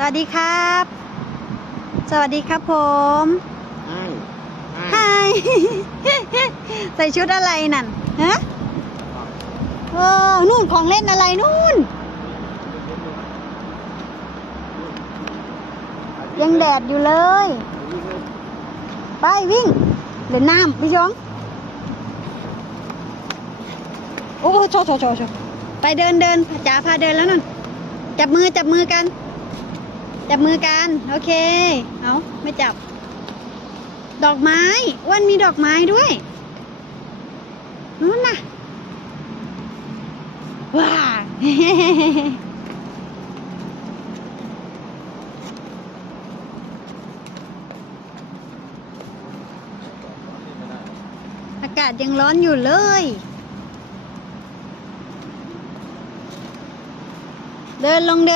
สวัสดีครับ สวัสดีครับผมใช่ไฮใส่ชุดอะไรนั่น ฮะโอ้นู่นของเล่นอะไรนู่น ยังแดดอยู่เลย ไปวิ่งเล่นน้ำพี่ชองโอ้โหโชว์โชว์โชว์โชว์ไปเดินเดินจ๋าพาเดินแล้วนั่น จับมือจับมือกัน จับมือกัน โอเค เอาไม่จับ ดอกไม้อ้วันมีดอกไม้ด้วยนู่นน่ะ ว้าอากาศยังร้อนอยู่เลย เดินลงเดิน